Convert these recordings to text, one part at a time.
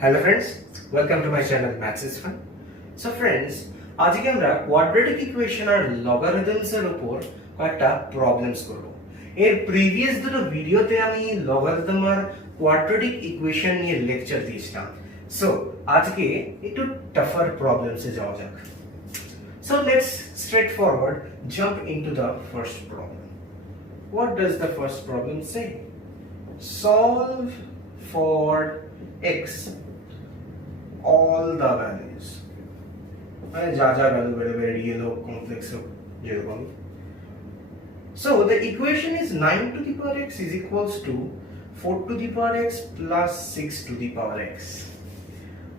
Hello friends, welcome to my channel Maths is Fun. So friends, আজকে আমরা quadratic equation আর লগারিদমস এর উপর কয়েকটা প্রবলেমস করব। এর প্রিভিয়াস দুটো ভিডিওতে আমি লগারিদম আর কোয়াড্রেটিক ইকুয়েশন নিয়ে লেকচার দিয়েছিলাম। সো আজকে একটু টাফার প্রবলেমসে যাওয়া যাক। So let's straightforward jump into the first problem. What does the first problem say? Solve for x all the values. যা ভ্যালু বেরোবে রিয়েল হোক কমপ্লেক্স হোক যেরকম। So the equation is 9 to the power x is equals to 4 to the power x plus 6 to the power x.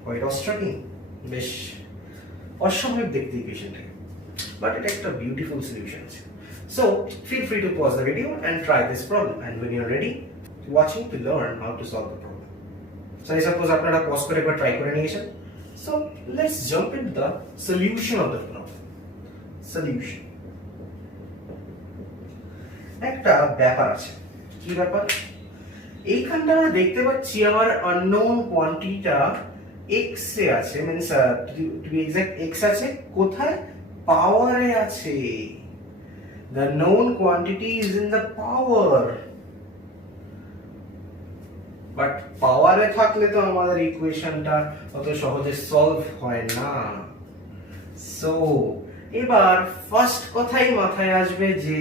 Quite striking. বেশ অস্বাভাবিক দেখতে ইকুয়েশনটাকে, but এটা একটা বিউটিফুল সলিউশন আছে। So feel free to pause the video and try this problem, and when you're ready, watching to learn how to solve the problem. So I suppose আপনারা pause করে একবার try করে নিয়েছেন। So let's jump into the solution of the problem. Solution. একটা ব্যাপার আছে। কি ব্যাপার? এইখানটা আমরা দেখতে পাচ্ছি আমার unknown কোয়ান্টিটিটা x এ আছে, means to be exact x আছে কোথায়? পাওয়ারে আছে। The known quantity is in the power. But পাওয়ারে থাকলে তো আমাদের ইকুয়েশনটা অত সহজে সলভ হয় না। সো এবার ফার্স্ট কথাই মাথায় আসবে যে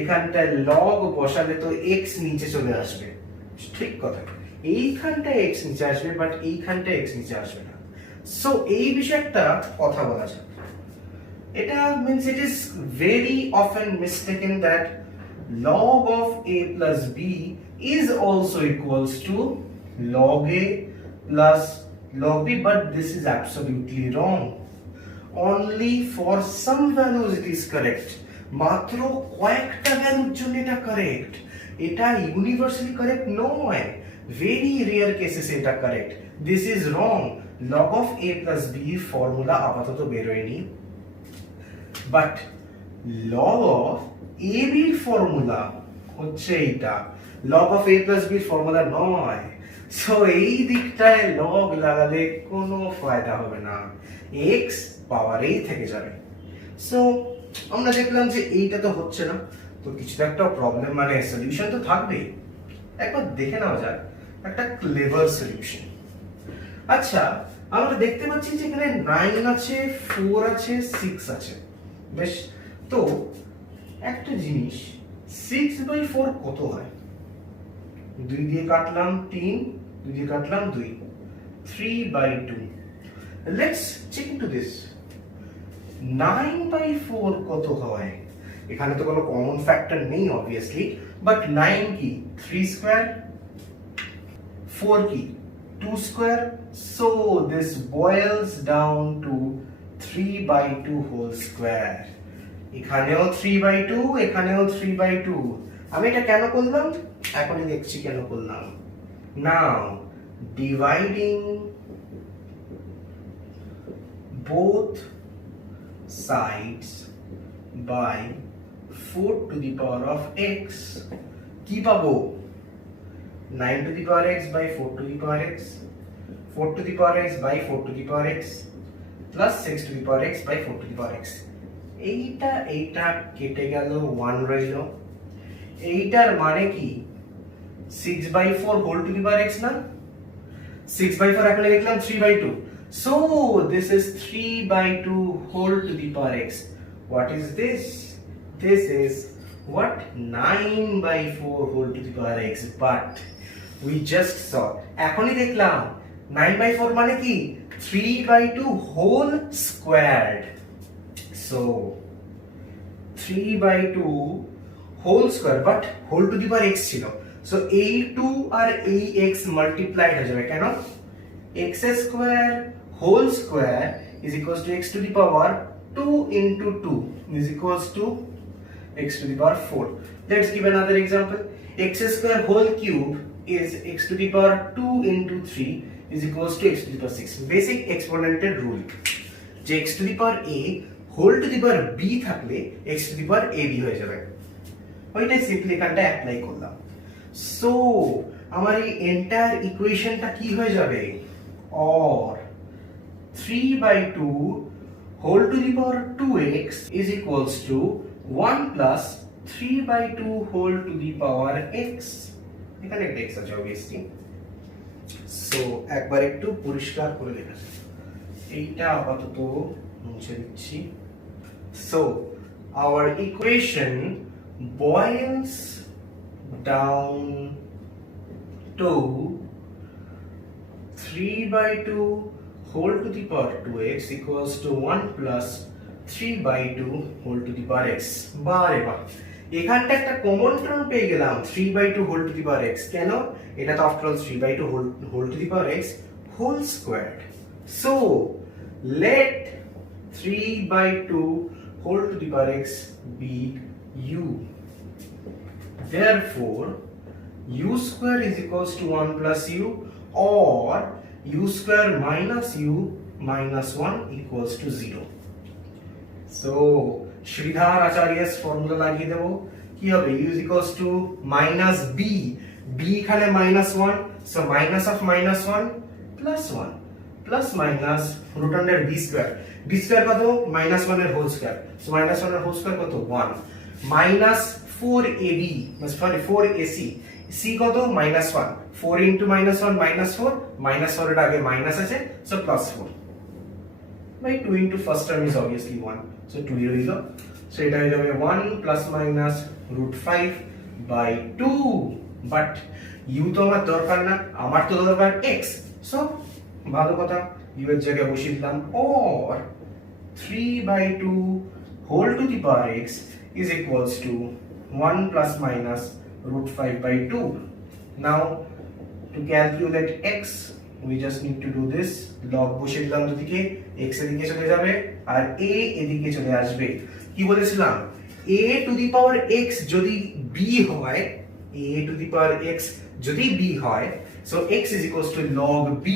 এখানটায় লগ বসালে তো x নিচে চলে আসবে, ঠিক কথা। এইখানটায় x নিচে আসবে বাট এইখানটায় x নিচে আসবে না। সো এই বিষয়ে একটা কথা বলা যাক। এটা means it is very often mistaken that log of a plus b is also equals to log a plus log b, but this is absolutely wrong. Only for some values it is correct. মাত্র কয়েকটা ভ্যালুর জন্য এটা correct. এটা universally correct নয়, very rare cases এটা correct. This is wrong. log of a plus b formula আপাতত বেরোয়নি, বাট log of ab এর ফর্মুলা হচ্ছে এইটা, log of a plus b formula নয়। সো এই দিকটায় log লাগালে কোনো ফায়দা হবে না, x পাওয়ারেই থেকে যাবে। সো আমরা দেখলাম যে এইটা তো হচ্ছে না, তো কিছু তো একটা প্রবলেম মানে সলিউশন তো থাকবেই। একবার দেখে নেওয়া যাক একটা ক্লেভার সলিউশন। আচ্ছা, আমরা দেখতে পাচ্ছি যে এখানে 9 আছে, 4 আছে, 6 আছে। বেশ, তো একটা জিনিস 6/4 কত হয়? 2 দিয়ে কাটলাম 3, 2 দিয়ে কাটলাম 2, 3/2। Let's check into this. 9/4 কত হয়? এখানে তো কোনো কমন ফ্যাক্টর নেই অবভিয়াসলি, বাট 9 কি 3 স্কয়ার, 4 কি 2 square. So this boils down to 3/2 whole square. এখানেও 3/2, এখানেও 3/2। আমি এটা কেন করলাম এখনই দেখছি কেন করলাম। নাও dividing both sides by 4 to the power of x, কি পাবো? 9 to the power x by 4 to the power x, 4 to the power x by 4 to the power x plus 6 to the power x by 4 to the power x। এইটা কেটে গেল, 1 রইল। এইটার মানে কি 6/4 whole to the power x না? 6/4 এখানে লিখলাম 3/2। So this is 3/2 whole to the power x. What is this? This is what? 9/4 whole to the power x. But we just saw, এখনই দেখলাম 9/4 মানে কি 3/2 whole squared. So 3/2 whole square, but whole to the power x ছিল। So এই 2 আর এই x multiplied হয়ে যাবে, কেন? x square whole square is equals to x to the power 2 into 2 is equals to x to the power 4. Let's give another example. X square whole cube is x to the power 2 into 3 is equals to x to the power 6. Basic exponential rule. যে x to the power a whole to the power b থাকলে x to the power ab হয়ে যাবে। ওইটাই simply এখানটা apply করলাম। So আমার এই entire ইকুয়েশনটা কি হয়ে যাবে? or 3/2 whole to the power 2x is equals to 1 plus 3/2 whole to the power x. এখানে একটা x আছে obviously, সো একবার একটু পরিষ্কার করে লেখা যাক। এইটা আপাতত মুছে দিচ্ছি। So our equation boils down to 3/2 whole to the power 2x equals to 1 plus 3/2 whole to the power x. বারে বাহ, এখানটা একটা কমন টার্ম পেয়ে গেলাম 3/2 whole to the power x। কেন? এটা তো after all 3/2 whole to the power x whole squared. So let 3/2 whole to the power x be u. Therefore u square is equals to 1 plus u, or u square minus u minus 1 equals to 0. So Sridhar Acharya's formula লাগিয়ে দেব। কি হবে? u is equals to minus b, b এখানে minus 1, so minus of minus 1 plus 1 plus minus root under b square, b square কত? minus 1 এর whole square, so minus 1 এর whole square কত? 1 minus 4ab, sorry 4ac, c কত? minus 1, 4 into minus 1 minus 4, minus 4 এর আগে minus আছে, so plus 4 by 2 into first term is obviously 1, so 2 here is up, so এটা হয়ে যাবে 1 plus minus root 5 by 2, but u তো আমার দরকার না, আমার তো দরকার x, so ভালো কথা u এর জায়গায় বসিয়ে দিলাম, or 3/2 whole to the power x is equals to 1 plus minus root 5 by 2. Now to calculate x we just need to do this, log বসিয়ে দিলাম দুদিকে, x এদিকে চলে যাবে আর a এদিকে চলে আসবে। কি বলেছিলাম? a to the power x যদি b হয়, a to the power x যদি b হয়, so x is equals to log b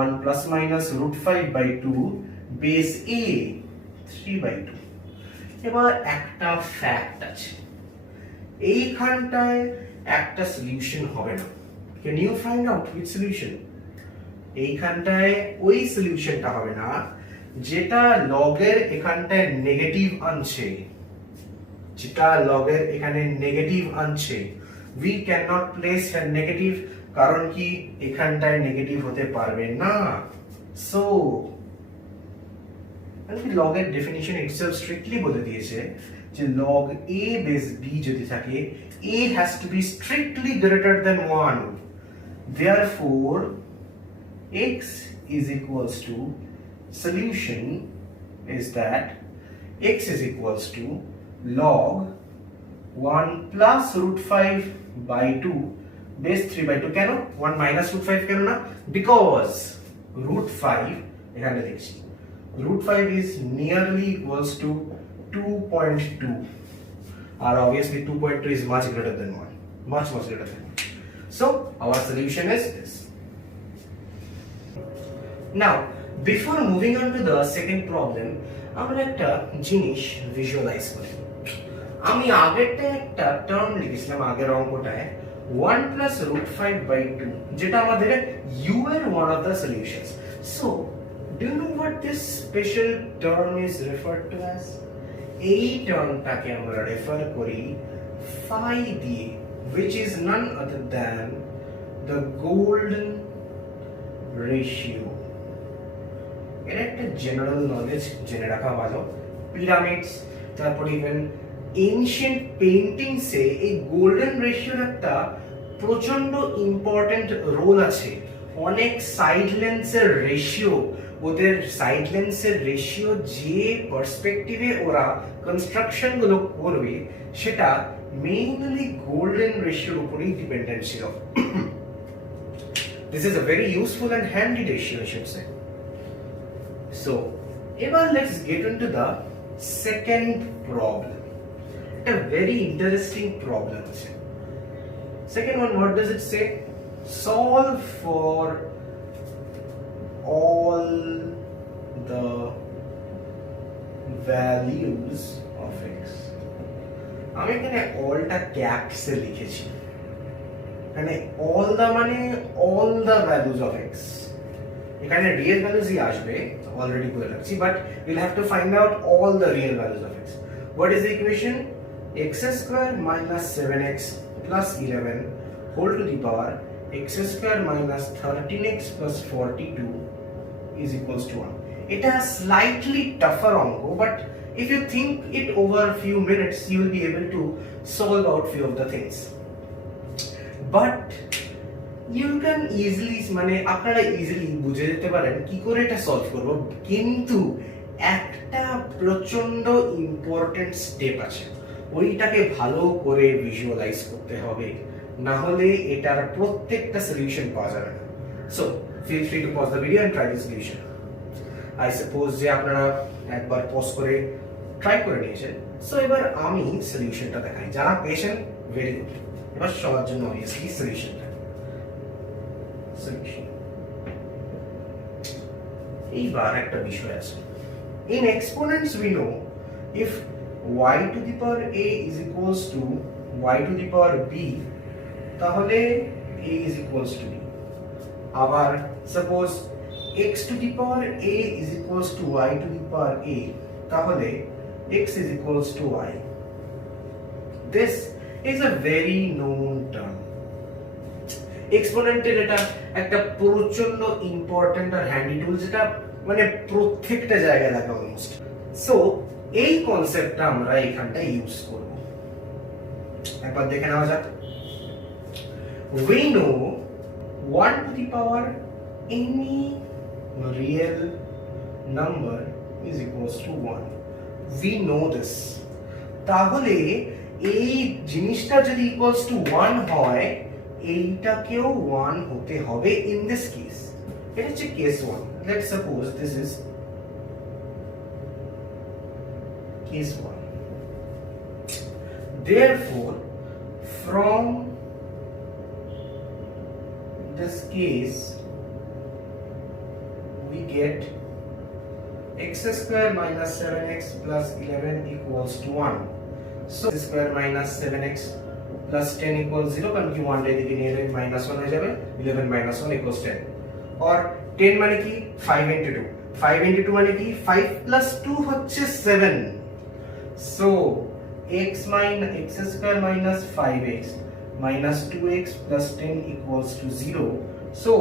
1 plus minus root 5 by 2 base a 3/2. এবার একটা ফ্যাক্ট আছে, এইখানটায় একটা সলিউশন হবে না। Can you find out which solution? এইখানটায় ওই সলিউশনটা হবে না যেটা লগের এখানটায় নেগেটিভ আনছে, যেটা লগের এখানে নেগেটিভ আনছে। We can not place A negative, কারণ কি এখানটায় নেগেটিভ হতে পারবে না। সো লগের ডেফিনিশন ইটসেলফ স্ট্রিক্টলি বলে দিয়েছে যে log a base b যদি থাকে, a has to be strictly greater than 1. Therefore x is equals to, solution is that x is equals to log 1 plus root 5 by 2 base 3/2. কেন 1 minus root 5 কেন না? because root 5 এখানে লিখছি, root 5 is nearly equals to 2.2, or obviously 2.2 is much greater than 1, much greater than 1. So our solution is this. Now before moving on to the second problem, আমরা একটা জিনিস visualise করি। আমি আগেরটা একটা টার্ম লিখেছিলাম আগের অঙ্কটায় 1 plus root 5 by 2, যেটা আমাদের u এর one of the solutions. So do you know what this special term is referred to as? এই টার্মটাকে আমরা রেফার করি phi দিয়ে, which is none other than the golden ratio. এর একটা জেনারেল নলেজ জেনে রাখা ভালো। পিরামিডস, তারপর ইভেন এনশিয়েন্ট পেইন্টিংসে এই গোল্ডেন রেশিওর একটা প্রচন্ড ইম্পর্টেন্ট রোল আছে। অনেক সাইড লেন্সের রেশিও, ওদের সাইড লেন্সের রেশিও যে পার্সপেক্টিভে ওরা কনস্ট্রাকশন গুলো করবে সেটা মেইনলি গোল্ডেন রেশিওর উপরেই ডিপেন্ডেন্ট ছিল। This is a very useful and handy ratio, I should say. So, ever let's get into the second problem. A very interesting problem. Second one, what does it say? Solve for all the values of x. আমি এখানে অলটা ক্যাপসে লিখেছি, এখানে all the values of x, এখানে real ভ্যালুসই আসবে, already বলে রাখছি, but you'll have to find out all the real values of x. What is the equation? X square minus 7x plus 11 whole to the power x square minus 13x plus 42 is equals to 1. এটা slightly tougher অঙ্ক, but if you think it over a few minutes you will be able to solve out few of the things. But you can easily, মানে আপনারা easily বুঝে যেতে পারেন কি করে এটা সলভ করব, কিন্তু একটা প্রচন্ড ইম্পর্টেন্ট স্টেপ আছে, ওইটাকে ভালো করে ভিজুয়ালাইজ করতে হবে, না হলে এটার প্রত্যেকটা সলিউশন পাওয়া যাবে না। So feel free to pause the video and try this solution. I suppose যে আপনারা একবার পজ করে ট্রাই করে নিয়েছেন। সো এবার আমি সলিউশনটা দেখাই, যারা পেয়েছেন ভেরি গুড। এবার সবার জন্য অবভিয়াসলি সলিউশনটা এইবার একটা বিষয় আছে, in exponents we know if y to the power a is equals to y to the power b, তাহলে a is equals to b। আবার suppose x to the power a is equals to y to the power a, তাহলে x is equals to y। This is a very known term। এক্সপোনেন্টের এটা একটা প্রচন্ড important আর handy টুল, যেটা মানে প্রত্যেকটা জায়গায় লাগে অলমোস্ট। সো এই কনসেপ্টটা আমরা এখানটা ইউজ করব, একবার দেখে নেওয়া যাক। we know 1 to the power any real number is equals to 1, we know this। তাহলে এই জিনিসটা যদি ইকুয়ালস টু 1 হয়, এইটাকেও 1 হতে হবে ইন দিস কেস। এটা হচ্ছে case 1। Let's suppose this is case 1। therefore from this case we get x square minus 7x plus 11 equals to 1। so x square minus 7x plus 10 equals 0, কারণ কি 1 এর দিকে নিয়ে এলে minus 1 হয়ে যাবে, 11 minus 1 equals 10। और 10 মানে কি 5 into 2, 5 into 2 মানে কি 5 plus 2 হচ্ছে 7। so x square minus 5x minus 2x plus 10 equals to 0। so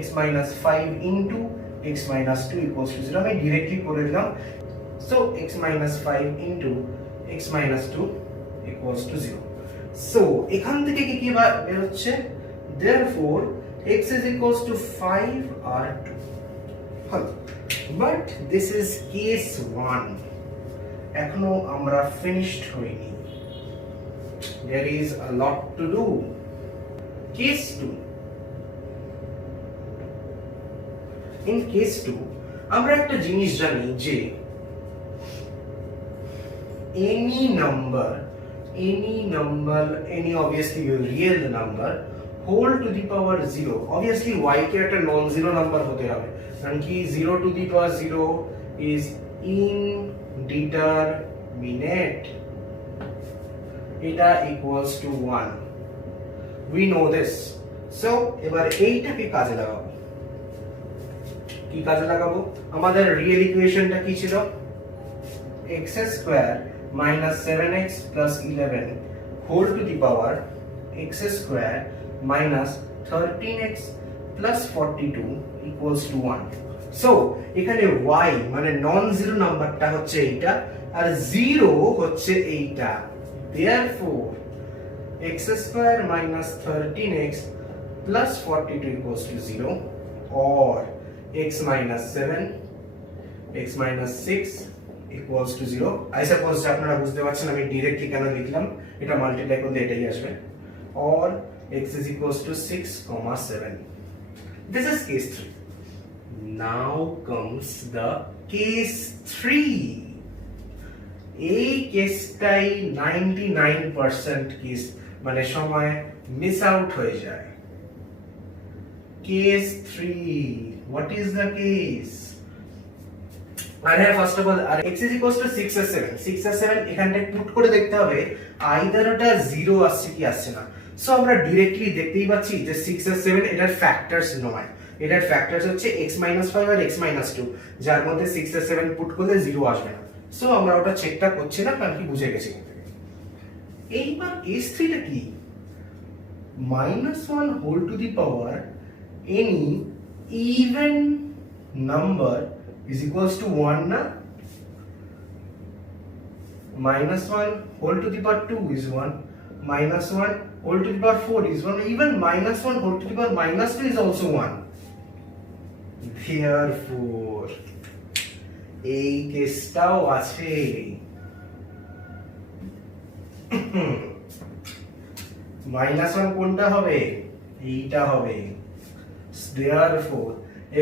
x minus 5 into x minus 2 equals to 0, আমি directly করে দিলাম। so x minus 5 into x minus 2 equals to 0। so এখান থেকে কি বের হচ্ছে, therefore x is equals to 5r2। but this is case 1, এখনো আমরা finished হইনি, there is a lot to do। case 2, in case 2 আমরা একটা জিনিস জানি যে any number, any obviously real number whole to the power 0, obviously y কে একটা non zero number হতে হবে, কারণ কি 0 to the power 0 is indeterminate, এটা equals to 1, we know this। so এবার এইটাকে কাজে লাগাবো, কি কাজে লাগাবো, আমাদের রিয়েল ইকুয়েশনটা কি ছিল, x square minus 7x plus 11 whole to the power x square minus 13x plus 42 equals to 1। so এখানে y মানে নন জিরো নাম্বারটা হচ্ছে এইটা, আর 0 হচ্ছে এইটা, therefore x square minus 13x plus 42 equals to 0, or x minus 7 x minus 6 equals to 0। I suppose আপনারা বুঝতে পারছেন আমি ডাইরেক্টলি কেন লিখলাম, এটা মাল্টিপ্লাই করলে এটাই আসবে, or x is equals to 6, 7। this is case 3। now comes the case 3। এই কেসটাই 99% কেস মানে সময় মিস আউট হয়ে যায়। case 3, what is the case? আরে ফার্স্ট অফ অল আর x is equals to 6 আর 7, 6 আর 7 এখানটায় পুট করে দেখতে হবে আইদার ওটা 0 আসছে কি আসছে না। সো আমরা ডিরেক্টলি দেখতেই পাচ্ছি যে 6 আর 7 এটার ফ্যাক্টরস নয়, এটার ফ্যাক্টরস হচ্ছে x - 5 আর x - 2, যার মধ্যে 6 আর 7 পুট করলে 0 আসবে না। সো আমরা ওটা চেকটা করছি না, কারণ কি বুঝে গেছি। এইবার কেস 3 টা কি? -1 whole to the power any even number is equals to 1 না? -1 whole to the power 2 is 1, -1 whole to the power 4 is 1, even -1 whole to the power -2 is also 1. Therefore এই কেসটাও আছে। -1 কোনটা হবে? এইটা হবে। Therefore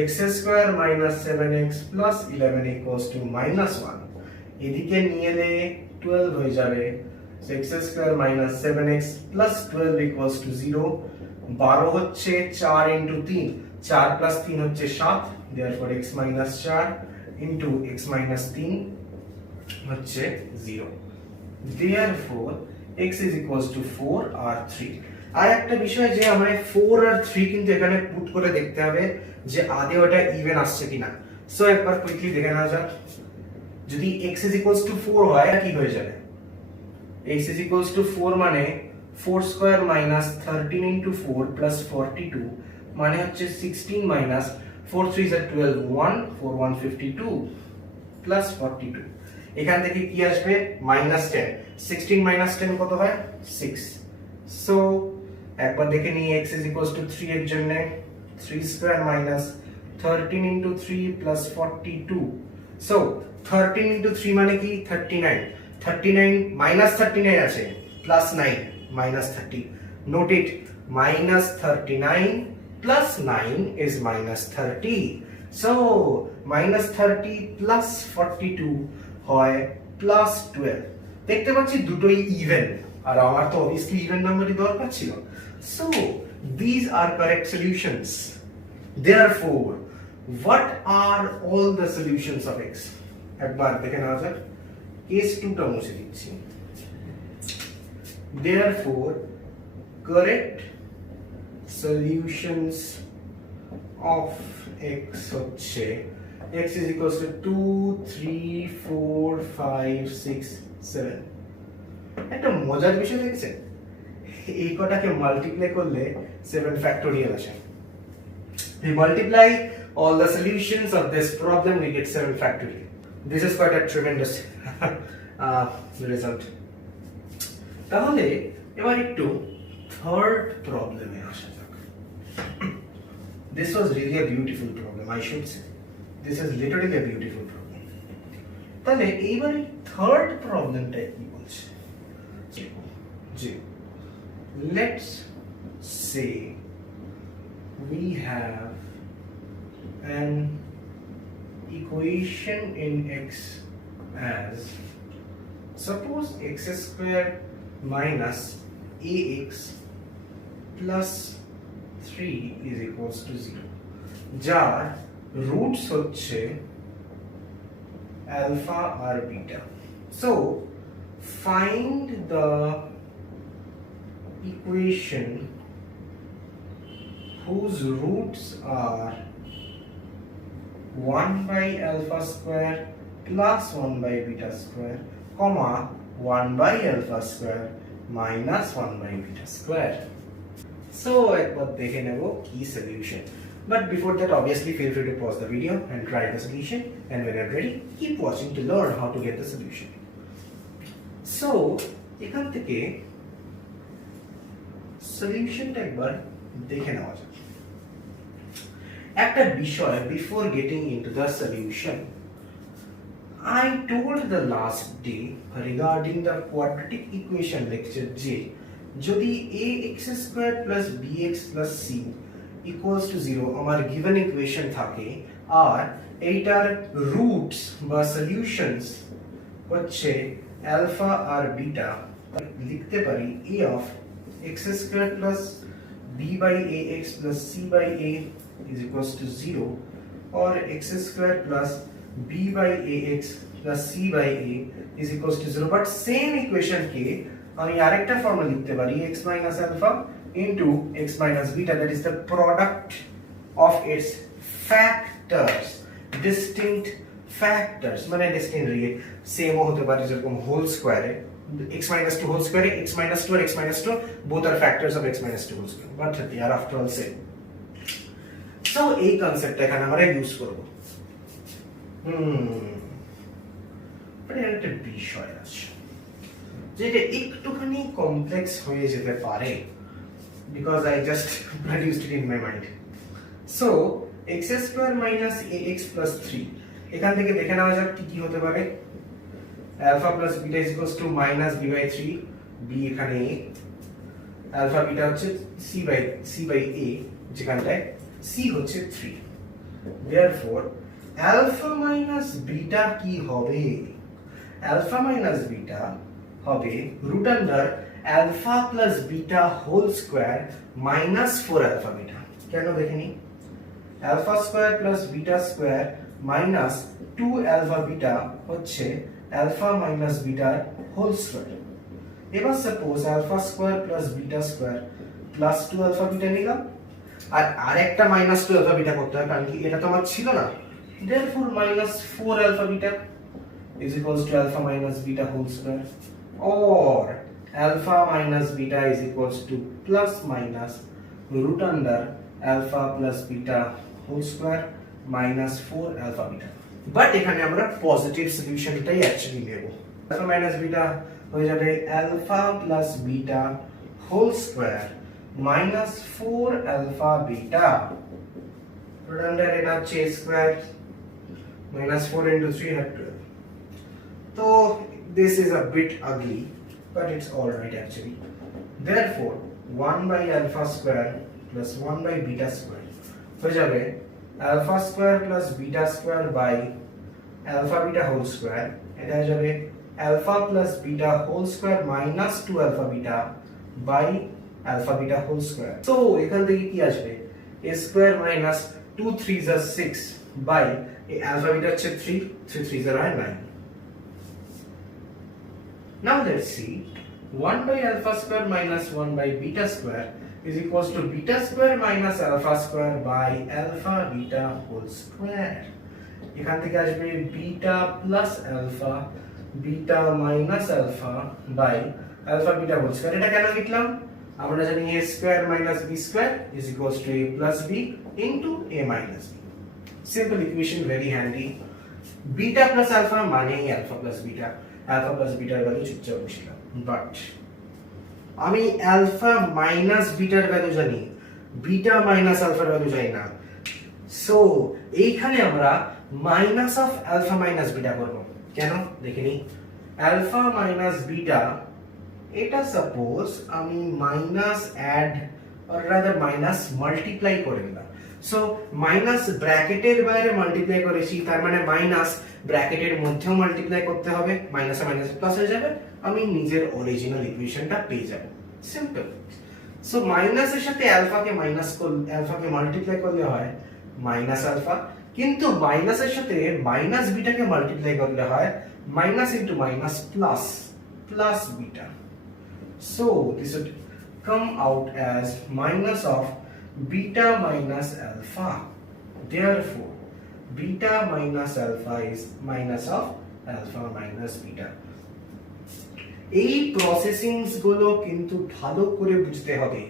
x square minus 7x plus 11 equals to -1, এদিকে নিয়ে এলে 12 হয়ে যাবে। So x square minus 7x plus 12 equals to 0, 12 হচ্ছে 4 into 3, 4 plus 3 হচ্ছে 7, therefore x minus 4 into x minus 3 হচ্ছে 0, therefore x is equals to 4 আর 3। আর একটা বিষয় যে আমরা 4 আর 3 কিন্তু এখানে পুট করে দেখতে হবে যে আদে ওটা ইভেন আসছে কিনা। সো একবার কুইকলি দেখে নেওয়া যাক। যদি x is equals to 4 হয় কি হয়ে যাবে? x is equals to 4 মানে 4 square minus 13 into 4 plus 42 মানে হচ্ছে 16 minus 4 3 are 12, 1 4 1 52 plus 42, এখান থেকে কি আসবে? -10, 16 minus 10 কত হয়? 6। সো একবার দেখে নিই x is equals to 3 এর জন্য 3 square minus 13 into 3 plus 42, so 13 into 3 মানে কি? 39, 39 minus 39 আছে plus 9 minus 30, note it, minus 39 plus 9 is minus 30, so minus 30 plus 42 হয় plus 12। দেখতে পাচ্ছি দুটোই ইভেন, আর আমার তো obviously ইভেন নাম্বারই দরকার ছিল। So these are correct solutions. Therefore what are all the solutions of x? একবার দেখে নেওয়া যাক। কেস 2 টা মুছে দিচ্ছি। Therefore correct solutions of x হচ্ছে x is equals to 2 3 4 5 6 7। একটা মজার বিষয় দেখেছেন, এই কটাকে মাল্টিপ্লাই করলে 7 ফ্যাক্টোরিয়াল আসে। We multiply all the solutions of this problem, we get 7 factorial. This is quite a tremendous result. তাহলে এবার একটু থার্ড প্রবলেমে আসা যাক। This was really a beautiful problem, I should say. This is literally a beautiful problem. তাহলে এইবার third প্রবলেমটা কি বলছে? জি, let's say we have an equation in x as, suppose x square minus ax plus 3 is equals to 0, যার roots হচ্ছে alpha R beta. So find the equation whose roots are 1 by alpha square plus 1 by beta square, comma 1 by alpha square minus 1 by beta square. So একবার দেখে নেব কি solution. But before that, obviously feel free to pause the video and try the solution, and when you're ready, keep watching to learn how to get the solution. So এখান থেকে সলিউশনটা একবার দেখে নেওয়া যাক। একটা বিষয় before getting into the solution, I told the last day regarding the quadratic equation lecture যে যদি ax square plus bx plus c equals to 0 আমার given equation থাকে আর এইটার roots বা solutions হচ্ছে alpha আর beta, লিখতে পারি a of x square plus b by ax plus c by a is equals to 0, or x square plus b by ax plus c by a is equals to 0, but same equation के আমি আরেকটা formula লিখতে পারি x minus alpha into x minus beta, that is the product of its factors, distinct factors, মানে distinct রিয়ে সেমও হতে পারে, যেরকম whole স্কয়ারে x minus 2 whole square, x minus 2 and x minus 2 both are factors of x minus 2 whole square, but they are after all same. So এই কনসেপ্টটা এখানে আমরা use করব। মানে একটা বিষয় আছে যেটা একটুখানি কমপ্লেক্স হয়ে যেতে পারে, because I just produced it in my mind. So x square minus ax plus 3, এখান থেকে দেখে নেওয়া যাক কি হতে পারে। alpha plus beta is equals to minus b by 3, b এখানে a, alpha beta হচ্ছে c by a, যেখানটায় c হচ্ছে 3, therefore alpha minus beta কি হবে? alpha minus beta হবে root under alpha plus beta whole square minus 4 alpha beta। কেন দেখিনি? alpha square plus beta square minus 2 alpha beta হচ্ছে alpha minus beta whole square। এবার suppose alpha square plus beta square plus 2 alpha beta নিলাম, আর আরেকটা minus 2 alpha beta করতে হয়, কারণ কি এটা তো আমার ছিল না, therefore minus 4 alpha beta is equals to alpha minus beta whole square, or alpha minus beta is equals to plus minus root under alpha plus beta whole square minus 4 alpha beta। But এখানে আমরা positive সলিউশনটাই actually নেব। alpha minus beta হয়ে যাবে alpha plus beta whole square minus 4 alpha beta, root under এটা হচ্ছে a square minus 4 into 3 are 12। So this is a bit ugly, but it's all right actually. Therefore 1 by alpha square plus 1 by beta square হয়ে যাবে alpha square plus beta square by alpha beta whole square, এটা হয়ে যাবে alpha plus beta whole square minus 2 alpha beta by alpha beta whole square। So এখান থেকে কি আসবে? a square minus 2 3s are 6 by alpha beta হচ্ছে 3 3 3s are 9। Now let's see, 1 by alpha square minus 1 by beta square is equals to beta square minus alpha square by alpha beta whole square। এখান থেকে আসবে beta plus alpha, beta minus alpha by alpha beta whole square। এটা কেন লিখলাম? আমরা জানি a square minus b square is equals to a plus b into a minus b। Simple equation, very handy। beta plus alpha মানে alpha plus beta, alpha plus beta এর value চুপচাপ বসিলাম, but আমি alpha minus beta এর value জানি, beta minus alpha এর value জানি না। So এইখানে আমরা minus of alpha minus beta করব। কেন দেখে নি, alpha minus beta এটা সাপোজ আমি minus add or rather minus multiply করে দিলাম। সো মাইনাস ব্র্যাকেটের বাইরে মাল্টিপ্লাই করেছি, তার মানে মাইনাস ব্র্যাকেটের মধ্যেও মাল্টিপ্লাই করতে হবে, মাইনাসে মাইনাসে প্লাস হয়ে যাবে, আমি নিজের অরিজিনাল ইকুয়েশনটা পেয়ে যাব। সিম্পল। সো মাইনাসের সাথে অ্যালফাকে অ্যালফাকে মাল্টিপ্লাই করলে হয় মাইনাস আলফা, কিন্তু মাইনাসের সাথে মাইনাস বিটাকে মাল্টিপ্লাই করলে হয় minus into minus plus plus beta. So this would come out as minus of beta minus alpha. Therefore, beta minus alpha is minus of alpha minus beta. এই প্রসেসিংস গুলো কিন্তু ভালো করে বুঝতে হবে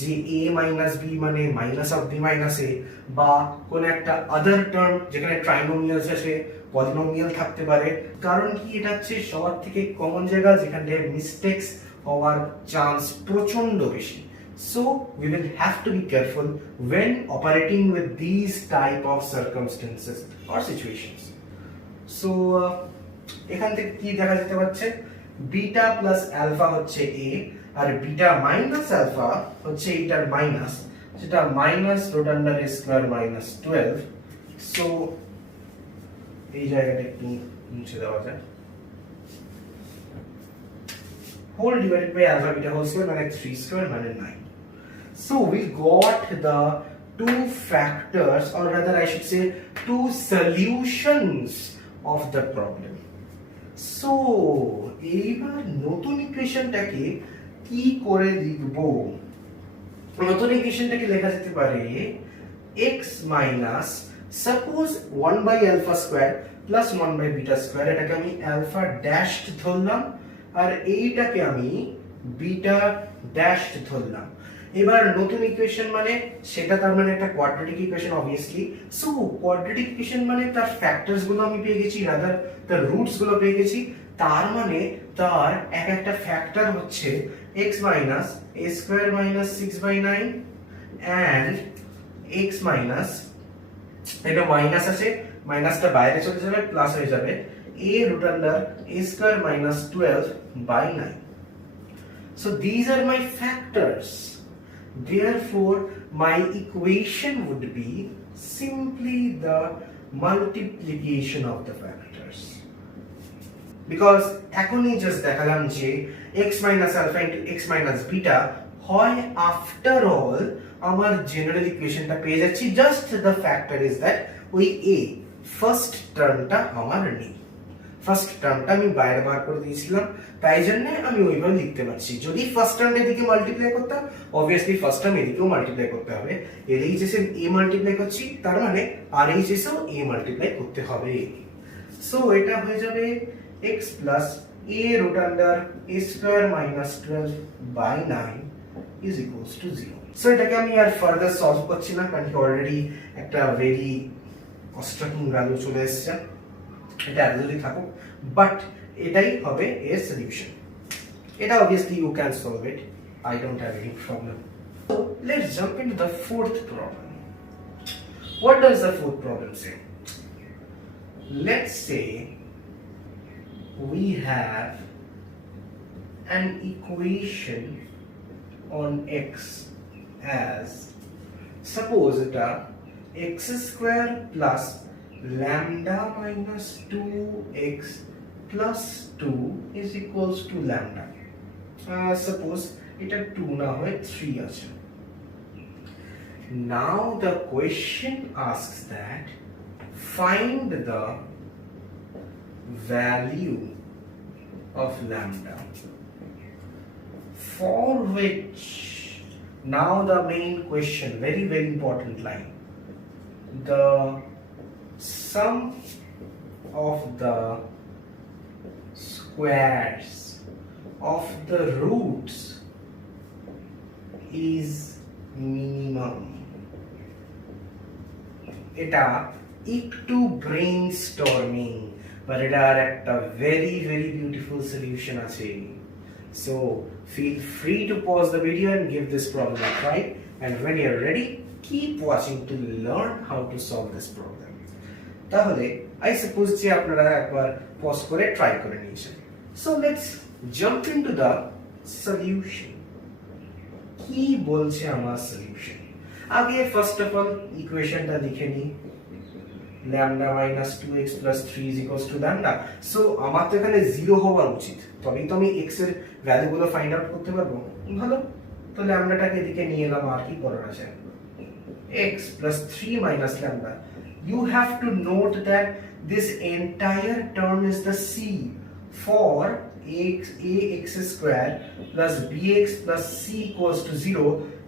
যে a minus b মানে minus of b minus a, বা কোন একটা আদার টার্ম যেখানে ট্রাইনোমিয়ালস আছে, পলিনোমিয়াল থাকতে পারে, কারণ কি এটা হচ্ছে সবার থেকে কমন জায়গা যেখানে মিস্টেকস হওয়ার চান্স প্রচন্ড বেশি। So we will have to be careful when operating with these type of circumstances or situations. So এখান থেকে কি দেখা যেতে পারছে, বিটা প্লাস আলফা হচ্ছে a, আর বিটা মাইনাস আলফা হচ্ছে এটার মাইনাস, যেটা minus root under a square minus 12। So এই জায়গাটা একটু মুছে দেওয়া যায়, whole divided by alpha beta whole square মানে 3 square মানে 9। So we got the two factors, or rather I should say two solutions of the problem. So এইবার নতুন ইকুয়েশনটাকে কি করে লিখব? নতুন ইকুয়েশনটাকে লেখা যেতে পারে x minus suppose 1 by alpha square plus 1 by beta square, এটাকে আমি আলফা ড্যাশড ধরলাম আর এইটাকে আমি বিটা ড্যাশড ধরলাম। এবার নতুন ইকুয়েশন মানে সেটা তার মানে একটা quadratic equation obviously. So quadratic equation মানে তার ফ্যাক্টরস গুলো আমি পেয়ে গেছি, রাদার তার রুটস গুলো পেয়ে গেছি। তার মানে তার এক একটা ফ্যাক্টর হচ্ছে x minus a square minus 6/9 and x minus, এটা মাইনাস আছে, মাইনাসটা বাইরে চলে যাবে, প্লাস হয়ে যাবে a root under a square minus 12/9. So these are my factors. Therefore, my equation would be simply the multiplication of the factors. Because এখনই just দেখালাম যে x minus alpha into x minus beta হয়, after all আমার general ইকুয়েশনটা পেয়ে যাচ্ছি। Just the factor is that ওই a first টার্মটা আমার নেই, ফার্স্ট টার্মটা আমি বাইরে বার করে দিয়েছিলাম, তাই জন্য আমি ওইভাবে লিখতে পারছি। যদি ফার্স্ট টার্ম এদিকে মাল্টিপ্লাই করতাম, অবভিয়াসলি ফার্স্ট টার্ম এদিকেও মাল্টিপ্লাই করতে হবে। LHS এ a মাল্টিপ্লাই করছি, তার মানে RHS এও a মাল্টিপ্লাই করতে হবে। সো এটা হয়ে যাবে x plus a root under a square minus 12/9 is equals to 0. So এটাকে আমি আর ফার্দার সলভ করছি না, কারণ কি অলরেডি একটা ভেরি কনস্ট্রাক্টিং ভ্যালু চলে এসেছে, এটা অ্যাবসলিউটলি থাকুক, বাট এটাই হবে এর সলিউশন। এটা obviously you can solve it, I don't have any problem. So let's jump into the fourth problem. What does the fourth problem say? Let's say we have an equation on x as, suppose এটা x square plus lambda minus 2x plus 2 is equals to lambda. Suppose এটা 2 না হয় 3 আছে। Now the question asks that find the value of lambda, for which now the main question, very very important line, the sum of the squares of the roots is minimum. এটা একটু brainstorming, but এটার একটা very very beautiful solution আছে। So feel free to pause the video and give this problem a try, and when you're ready keep watching to learn how to solve this problem. তাহলে I suppose যে আপনারা একবার pause করে try করে নিয়েছেন। So let's jump into the solution. কি বলছে আমার সলিউশন? আগে ফার্স্ট অফ অল ইকুয়েশনটা লিখে নিই, lambda minus 2x plus 3 is equals to lambda. So আমার তো এখানে 0 হওয়া উচিত, তবেই তো আমি x এর ভ্যালুগুলো ফাইন্ড আউট করতে পারবো। ভালো, তো ল্যামডাটাকে এদিকে নিয়ে এলাম, আর কি করার আছে, x plus 3 minus lambda. You have to note that this entire term is the c for ax square plus bx plus c equals to 0.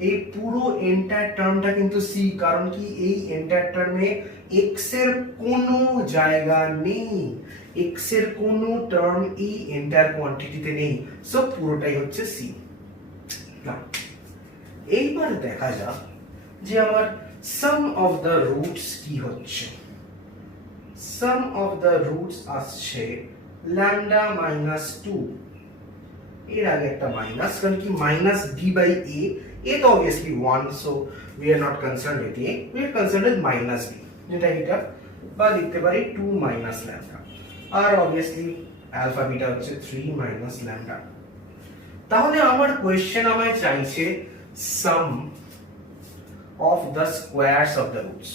এই পুরো এন্টায়ার টার্মটা কিন্তু c, কারণ কি এই এন্টায়ার টার্মে x এর কোনো জায়গা নেই, x এর কোনো টার্ম এই এন্টায়ার কোয়ান্টিটিতে নেই, সো পুরোটাই হচ্ছে c। না, এইবার দেখা যাক যে আমার সাম অফ দ্য রুটস কি হচ্ছে। সাম অফ দ্য রুটস আসছে lambda minus 2, এর আগে একটা মাইনাস, কারণ কি minus d by a, a তো obviously 1, so we are not concerned with a, we are concerned with minus b, যেটা এটা বা লিখতে পারি 2 minus lambda, আর obviously alpha beta হচ্ছে 3 minus lambda। তাহলে আমার কোশ্চেন আমায় চাইছে sum of the squares of the roots।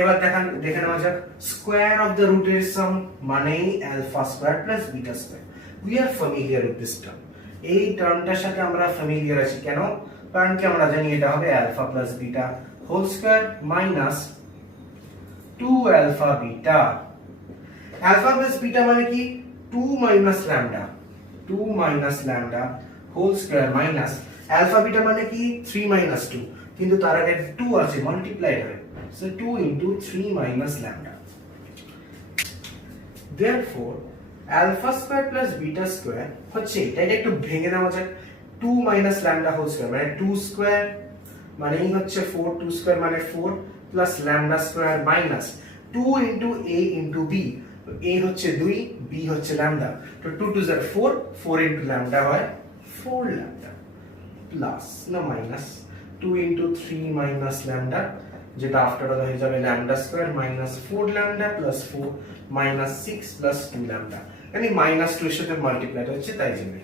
এবার দেখে নেওয়া যাক স্কোয়ার অফ দ্য রুটের সাম মানেই alpha square plus beta square. We are familiar with this term, এই টার্মটার সাথে আমরা ফ্যামিলিয়ার আছি। কেন? কারণ কি আমরা জানি এটা হবে alpha plus beta whole square minus 2 alpha beta. Alpha plus beta মানে কি 2 minus lambda whole square minus alpha beta মানে কি 3 minus 2 কিন্তু তার আগে 2 আছে মাল্টিপ্লাই হবে so 2 into 3 minus lambda therefore alpha square plus beta square হচ্ছে এটা একটু ভেঙে নেওয়া যাক 2 minus lambda whole square মানে 2 square মানে এই হচ্ছে 4 2 square মানে 4 plus lambda square minus 2 into a into b a হচ্ছে 2 b হচ্ছে lambda তো 2 2 are 4 4 into lambda হয় 4 lambda plus না minus 2 into 3 minus lambda যেটা আফটার অল হয়ে যাবে lambda square minus 4 lambda plus 4 minus 6 plus 2 lambda মানে minus 2 এর সাথে মাল্টিপ্লাই হচ্ছে তাই জন্য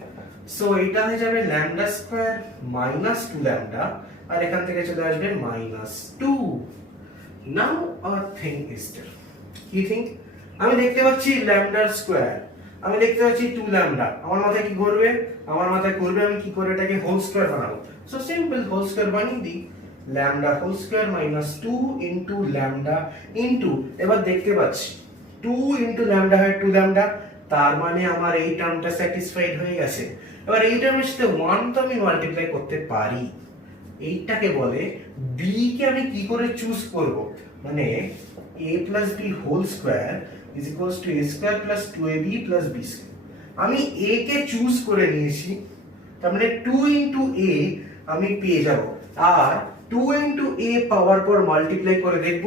সো এটা হয়ে যাবে lambda square minus 2 lambda আর এখান থেকে চলে আসবে minus 2 now our thing is there কি থিং আমি দেখতে পাচ্ছি lambda square আমি দেখতে পাচ্ছি 2 lambda আমার মাথায় কি ঘুরবে আমি কি করে এটাকে হোল স্কয়ার বানাবো সো সিম্পল হোল স্কয়ার বানিয়ে দিই lambda whole square minus 2 into lambda into এবার দেখতে পাচ্ছি 2 into lambda হয় 2 lambda তার মানে আমার এই টার্মটা স্যাটিসফাইড হয়ে গেছে এবার এই টার্মের সাথে 1 তো আমি মাল্টিপ্লাই করতে পারি এইটাকে বলে b কে আমি কি করে চুজ করব মানে a plus b whole square is equals to a square plus 2ab plus b square আমি a কে চুজ করে নিয়েছি তার মানে 2 into a আমি পেয়ে যাব আর 2 into a পাওয়ার পর মাল্টিপ্লাই করে দেখব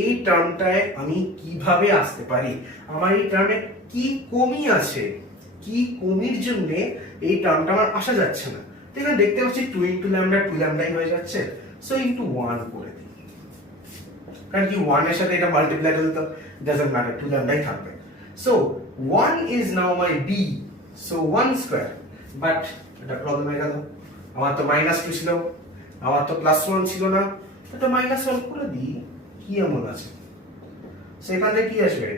এই টার্মটায় আমি কিভাবে আসতে পারি আমার এই টার্মে কি কমি আছে কি কমির জন্য এই টার্মটা আমার আসা যাচ্ছে না তো এখানে দেখতে পাচ্ছি 2 into lambda 2 lambda হয়ে যাচ্ছে সো into 1 করে দিই কারণ কি 1 এর সাথে এটা মাল্টিপ্লাই করলে তো ডাজন্ট ম্যাটার 2 lambda থাকবে so 1 is now my b so 1 square but এটা প্রবলেম হয়ে গেল আমার তো -2 ছিল আমার তো +1 ছিল না এটা -1 করে দিই কি এমন আছে সেখানে কি আসবে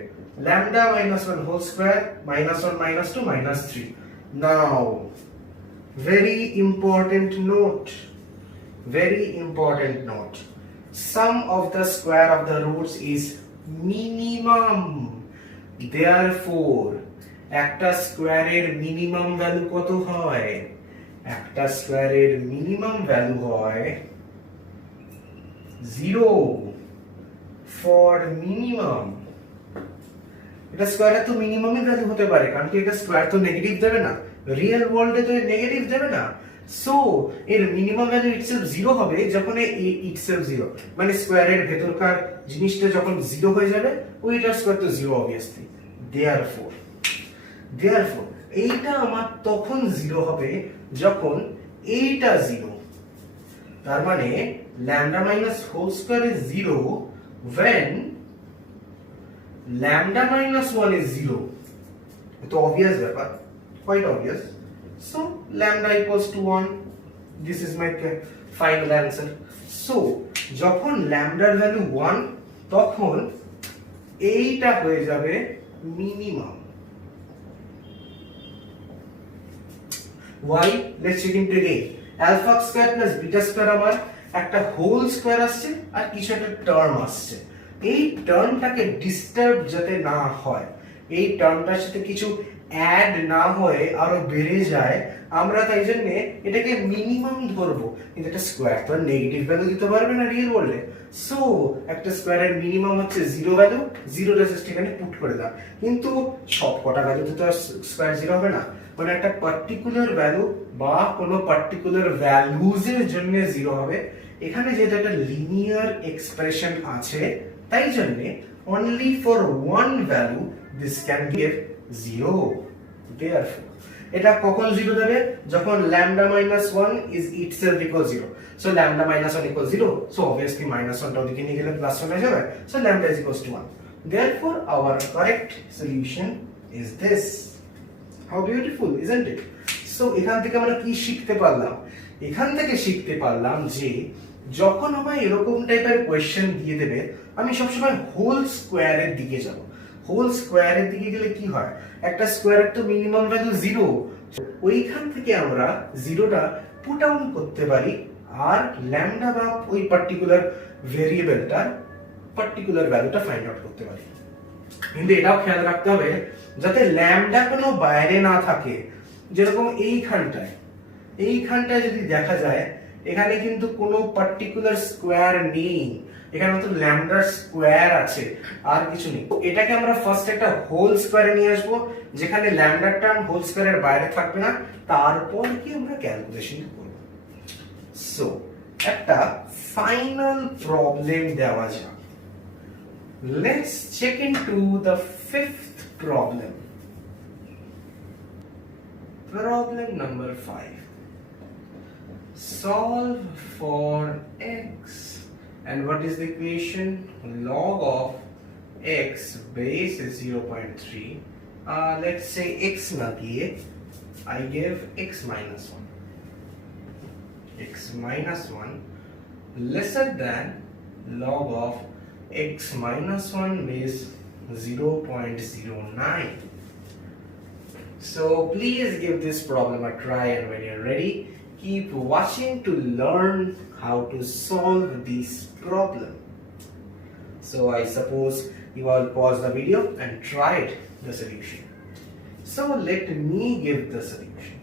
lambda -1 whole square -1 -2 -3 now very important note sum of the square of the roots is minimum therefore একটা স্কয়ারের মিনিমাম ভ্যালু কত হয় একটা স্কয়ারের মিনিমাম ভ্যালু হয় 0 ফর মিনিমাম এটা স্কয়ারে তো মিনিমামই ভ্যালু হতে পারে কারণ কি এটা স্কয়ার তো নেগেটিভ দেবে না রিয়েল ওয়ার্ল্ডে তো নেগেটিভ দেবে না সো এর মিনিমাম ভ্যালু ইটসেলফ 0 হবে যখন এ ইটসেলফ 0 মানে স্কয়ারের ভেতরকার জিনিসটা যখন 0 হয়ে যাবে ওইটার স্কয়ার তো 0 obviously therefore এইটা আমার তখন 0 হবে যখন এইটা 0 তার মানে lambda minus whole square is 0 when lambda minus 1 is 0 এটা obvious ব্যাপার quite obvious so lambda equals to 1 this is my final answer so যখন lambda এর ভ্যালু 1 তখন এইটা হয়ে যাবে minimum why let's check it again alpha square plus beta square আমার একটা হোল স্কয়ার আসছে আর কিছু একটা টার্ম আসছে এই টার্মটাকে ডিস্টার্ব যাতে না হয় এই টার্মটার সাথে কিছু অ্যাড না হয়ে আরো বেড়ে যায় আমরা তাই জন্য এটাকে মিনিমাম ধরবো কিন্তু এটা স্কয়ার তো নেগেটিভ ভ্যালু দিতে পারবে না রিয়েল ওয়ার্ল্ডে সো একটা স্কয়ারের মিনিমাম হচ্ছে 0 ভ্যালু 0 টা জাস্ট এখানে পুট করে দাও কিন্তু সব কটা ভ্যালুতে তো স্কয়ার 0 হবে না মানে একটা পার্টিকুলার ভ্যালু বা কোনো পার্টিকুলার ভ্যালুজের জন্য 0 হবে এখানে যেটা একটা লিনিয়ার এক্সপ্রেশন আছে তাই জন্য only for one value this can give 0 therefore এটা কখন 0 দেবে যখন lambda minus 1 is itself equals 0 so lambda minus 1 equals 0 so obviously minus 1 টা ওদিকে নিয়ে গেলে প্লাস 1 হয়ে যাবে so lambda is equals to 1 therefore our correct solution is this how beautiful isn't it so এখান থেকে আমরা কি শিখতে পারলাম এখান থেকে শিখতে পারলাম যে যখন আমায় এরকম টাইপের কোশ্চেন দিয়ে দেবে আমি সবসময় হোল স্কয়ারের দিকে যাব হোল স্কয়ারের দিকে গেলে কি হয় একটা স্কয়ারের তো মিনিমাম ভ্যালু 0 ওইখান থেকে আমরা 0টা পুট ডাউন করতে পারি আর ল্যামডা বা ওই পার্টিকুলার ভেরিয়েবলটার পার্টিকুলার ভ্যালুটা ফাইন্ড আউট করতে পারি কিন্তু এটাও খেয়াল রাখতে হবে যাতে ল্যামডা কোনো বাইরে না থাকে। যেরকম এইখানটায় যদি দেখা যায় এখানে কিন্তু কোনো পার্টিকুলার স্কোয়ার নেই, এখানে মাত্র ল্যামডার স্কোয়ার আছে, আর কিছু নেই। এটাকে আমরা ফার্স্ট একটা হোল স্কোয়ারে নিয়ে আসবো যেখানে ল্যামডার টার্ম হোল স্কোয়ারের বাইরে থাকবে না, তারপর কি আমরা ক্যালকুলেশন করব। সো একটা ফাইনাল প্রবলেম দেওয়া যাক। Let's check into the fifth problem. Problem number 5. Solve for x. And what is the equation? Log of x base is 0.3. Let's say x na diye I give x minus 1. X minus 1 lesser than log of x minus 1 base 0.09. So please give this problem a try, and when you're ready, keep watching to learn how to solve this problem. So I suppose you all pause the video and tried the solution. So let me give the solution.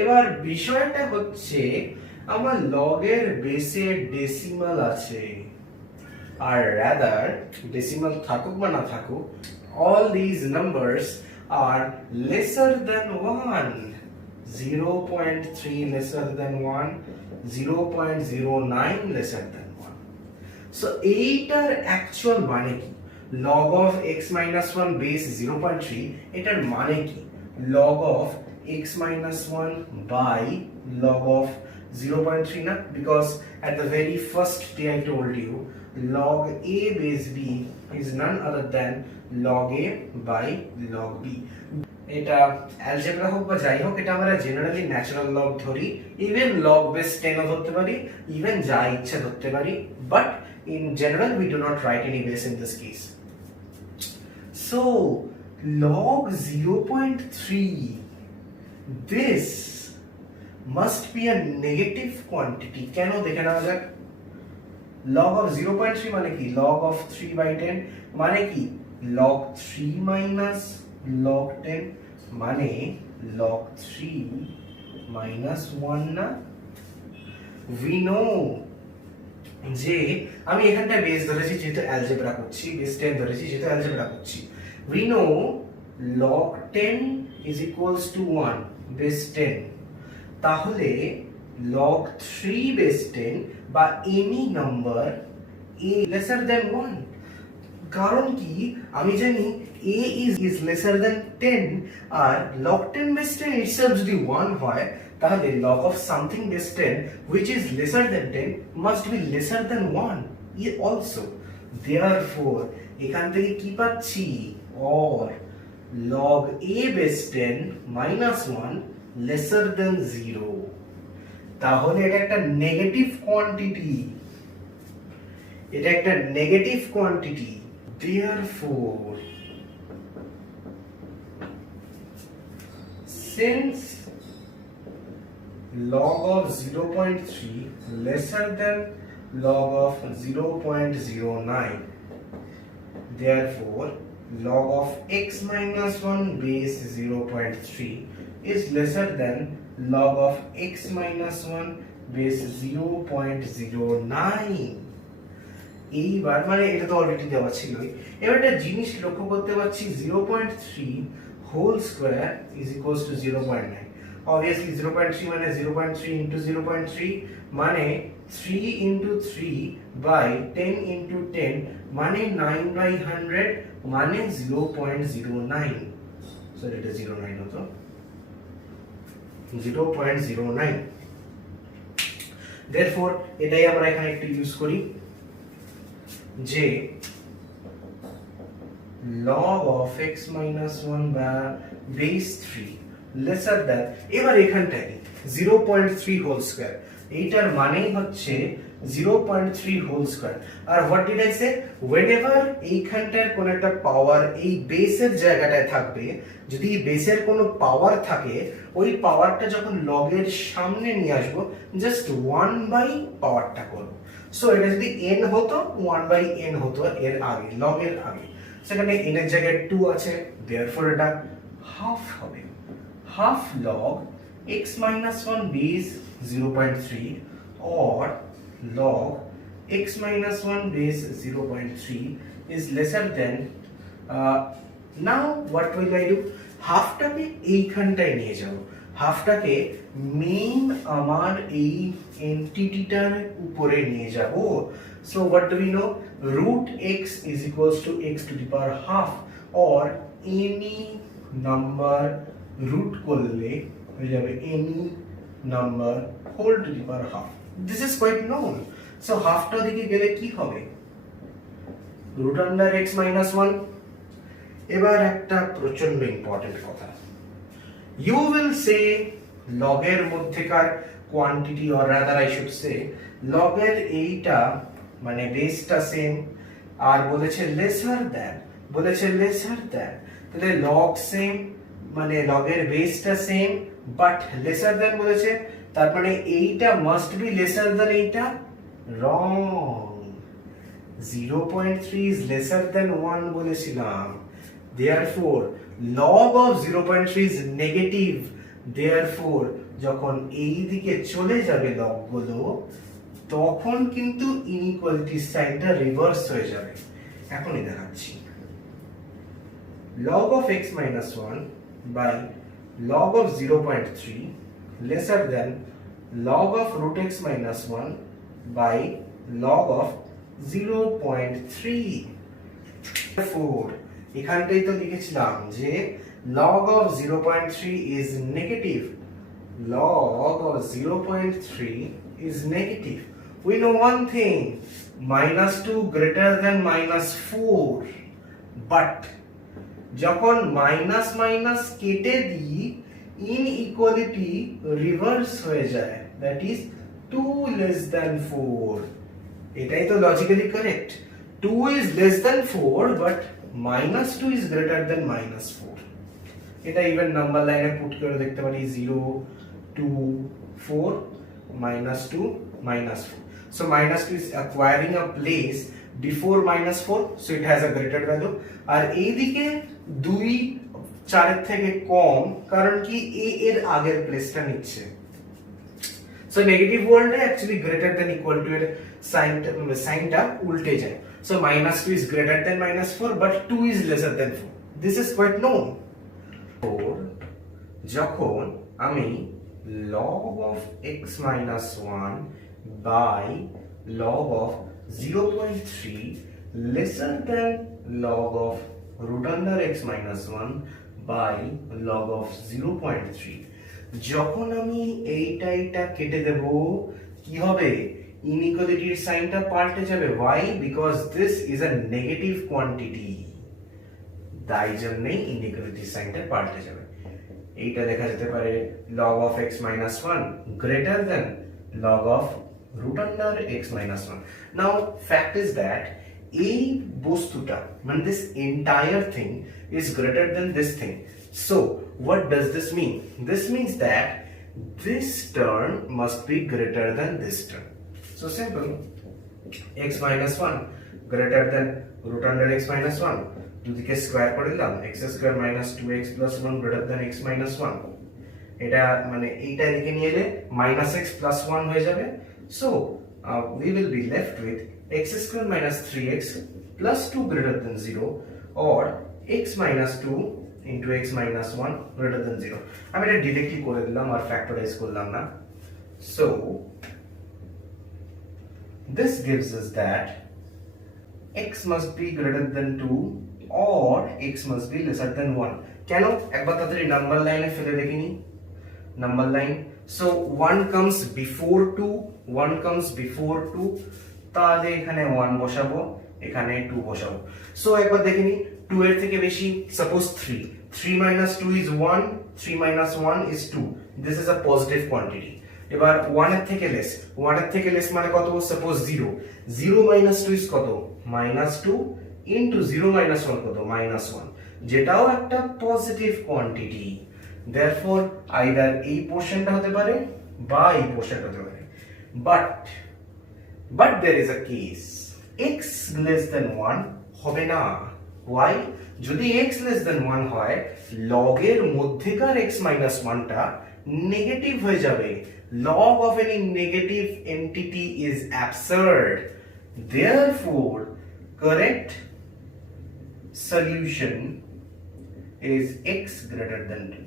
এবার বিষয়টা হচ্ছে আমার লগের বেসে decimal আছে, আর rather decimal থাকুক বা না থাকুক, all these numbers are lesser than 1. 0.3 lesser than 1, 0.09 lesser than 1. So এইটার অ্যাকচুয়াল মানে কি? log of x minus 1 base 0.3, এটার মানে কি? log of x minus 1 by log of 0.3 na, because at the very first day I told you log a base b is none other than log a by log b. এটা algebra হোক বা যাই হোক, এটা আমরা generally natural log ধরি, even log base 10 ও ধরতে পারি, ইভেন যা ইচ্ছা ধরতে পারি, but in general we do not write any base in this case. So log 0.3, this must be a negative quantity. কেন দেখে নেওয়া যাক। log of 0.3 মানে কি? log of 3 by 10 মানে কি? log 3 minus log 10 মানে log 3 minus 1 না? we know যে আমি এখানটা বেস ধরেছি যেহেতু অ্যালজেব্রা করছি, বেস 10 ধরেছি যেহেতু অ্যালজেব্রা করছি, we know log 10 is equals to 1 base 10, তাহলে log 3 base 10 বা any number a lesser than 1, কারণ কি আমি জানি a is lesser than 10, R log 10 base 10 itself যদি 1 হয় তাহলে log of something base 10 which is lesser than 10 must be lesser than 1 also. Therefore এখান থেকে কি পাচ্ছি? or log a base 10 minus 1 lesser than 0. তাহলে এটা একটা negative quantity, therefore since log of 0.3 lesser than log of 0.09, therefore log of x minus 1 base 0.3 is lesser than log of x minus 1 base 0.09. এইবার মানে এটা তো already দেওয়া ছিলই, এবার একটা জিনিস লক্ষ্য করতে পারছি 0.3 whole square is equals to 0.9. obviously 0.3 মানে 0.3 into 0.3 মানে 3 into 3 by 10 into 10 মানে 9 by 100 মানে 0.09. so এটা 09 হতো 0.09. therefore এটাই আমরা এখানে একটু ইউজ করি যে log of x minus 1 by base 3 lesser than, এবার এখানটায় 0.3 হোল স্কয়ার, এইটার মানেই হচ্ছে 0.3 হোল স্কয়ার। আর what did I say? whenever এইখানটার কোন একটা পাওয়ার এই বেসের জায়গাটায় থাকবে, যদি বেসের কোনো পাওয়ার থাকে, ওই পাওয়ারটা যখন লগের সামনে নিয়ে আসবো জাস্ট 1 বাই পাওয়ারটা করব। সো এটা যদি n হতো 1/n হতো এর আগে, log এর আগে, সেখানে n এর জায়গায় 2 আছে, therefore এটা হাফ হবে, half log x minus 1 base 0.3 or log x minus 1 base 0.3 is lesser than now what will I do? হাফটাকে এইখানটায় নিয়ে যাব, হাফটাকে মেইন আমার এই এন্টিটিটার উপরে নিয়ে যাব। So what do we know? root x is equals to x to the power half or any number root করলে হয়ে যাবে any number whole to the power half. This is quite known. So হাফটা দিকে গেলে কি হবে? root under x minus 1. এবার একটা প্রচন্ড ইম্পর্টেন্ট কথা, you will say log এর মধ্যেকার quantity or rather I should say log এর এইটা মানে বেসটা সেম আর বলেছে লেসার দ্যান, তাহলে log সেম মানে log এর বেসটা সেম বাট লেসার দ্যান বলেছে, তার মানে এইটা মাস্ট বি লেসার দ্যান এইটা। রং, 0.3 is lesser than 1 বলেছিলাম, therefore log of 0.3 is negative, therefore যখন এই দিকে চলে যাবে log গুলো তখন কিন্তু ইনইকুয়ালিটি সাইনটা রিভার্স হয়ে যাবে। এখনই দেখাচ্ছি, log of x minus 1 by log of 0.3 lesser than log of root x minus 1 by log of 0.3. therefore এখানটাই তো লিখেছিলাম যে log of 0.3 is negative, log of 0.3 is negative. We know one thing, minus 2 greater than minus 4, but যখন minus minus কেটে দিই inequality reverse হয়ে যায়, that is 2 less than 4. এটাই তো logically correct, 2 is less than 4 but minus 2 is greater than minus 4. এটা even number লাইনে put করে দেখতে পারি 0 2 4 minus 2 minus 4. So minus 2 is acquiring a place before minus 4, so it has a greater value. আর এইদিকে 2 4 এর থেকে কম, কারণ কি a এর আগের প্লেসটা নিচ্ছে। So negative ওয়ার্ল্ডে actually greater than equal to এর সাইনটা উল্টে যায়। So minus 2 is greater than minus 4 but 2 is lesser than 4. This is quite known. যখন আমি log of x minus 1 by log of 0.3 lesser than log of root under x minus 1 by log of 0.3, যখন আমি এইটা কেটে দেব কি হবে? ইনইকুয়ালিটির সাইনটা পাল্টে যাবে। why? because this is a negative quantity, তাই জন্যই ইনইকুয়ালিটির সাইনটা পাল্টে যাবে। এইটা লেখা যেতে পারে log of x minus 1 greater than log of root under x minus 1. Now fact is that এই বস্তুটা মানে this entire thing is greater than this thing. So what does this mean? This means that this term must be greater than this term. So simple, x minus 1 greater than root under x minus 1, দুদিকে square করে দিলাম, x square minus 2x plus 1 greater than x minus 1. এটা মানে এইটা দিকে নিয়ে এলে minus x plus 1 হয়ে যাবে। So we will be left with x square minus 3x plus 2 greater than 0 or x minus 2 into x minus 1 greater than 0. আমি এটা ডিরেক্টলি করে দিলাম আর ফ্যাক্টরাইজ করলাম না। So this gives us that x must be greater than 2 or x must be lesser than 1. কেন? একবার তাড়াতাড়ি number লাইনে ফেলে দেখিনি। Number line, so 1 comes before 2, 1 comes before 2, তাহলে এখানে 1 বসাবো, এখানে 2 বসাবো। সো একবার দেখিনি, 2 এর থেকে বেশি, suppose 3, 3 minus 2 is 1, 3 minus 1 is 2. This is a positive quantity. এবার 1 এর থেকে লেস, 1 এর থেকে লেস মানে কত? সাপোজ 0, 0 minus 2 is কত? minus 2 into 0 minus 1 কত? minus 1, যেটাও একটা পজিটিভ কোয়ান্টিটি। therefore either এই পোরশনটা হতে পারে বা এই পোরশনটা হতে পারে। But but there is a case, x less than 1 হবে না। why? যদি x লেস দেন 1 হয়, log এর মধ্যেকার x মাইনাস 1 টা নেগেটিভ হয়ে যাবে। log of any negative entity is absurd. Therefore, correct solution is x greater than 2.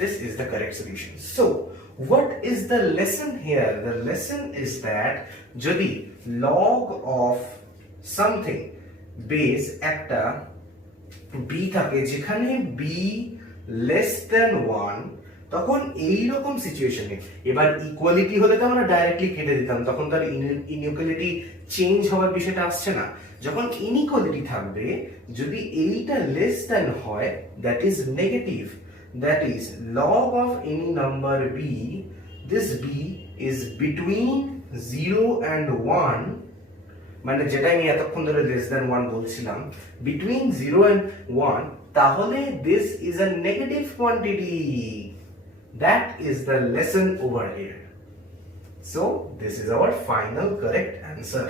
This is the correct solution. So, what is the lesson here? The lesson is that যদি log of something base একটা b থাকে, যেখানে b less than 1, তখন এই রকম সিচুয়েশনে, এবার equality হলে তো আমরা ডাইরেক্টলি কেটে দিতাম, তখন তার ইনইকুয়ালিটি চেঞ্জ হওয়ার বিষয়টা আসছে না। যখন ইনইকুয়ালিটি থাকবে, যদি এইটা লেস দ্যান হয়, that is negative, that is log of any number b, this b is between 0 and 1, মানে যেটা আমি এতক্ষণ ধরে less than 1 বলছিলাম, between 0 and 1, তাহলে this is a negative quantity. That is the lesson over here. So this is our final correct answer.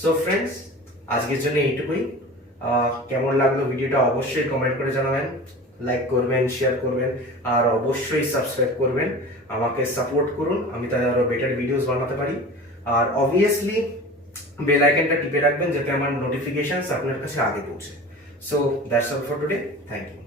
So friends, আজকের জন্য এইটুকুই। কেমন লাগলো ভিডিওটা অবশ্যই কমেন্ট করে জানাবেন, লাইক করবেন, শেয়ার করবেন, আর অবশ্যই সাবস্ক্রাইব করবেন। আমাকে সাপোর্ট করুন, আমি তাহলে আরো বেটার ভিডিওস বানাতে পারি। আর অবভিয়াসলি বেল আইকনটা টিপে রাখবেন যাতে আমার নোটিফিকেশনস আপনার কাছে আগে পৌঁছে। So that's all for today, thank you.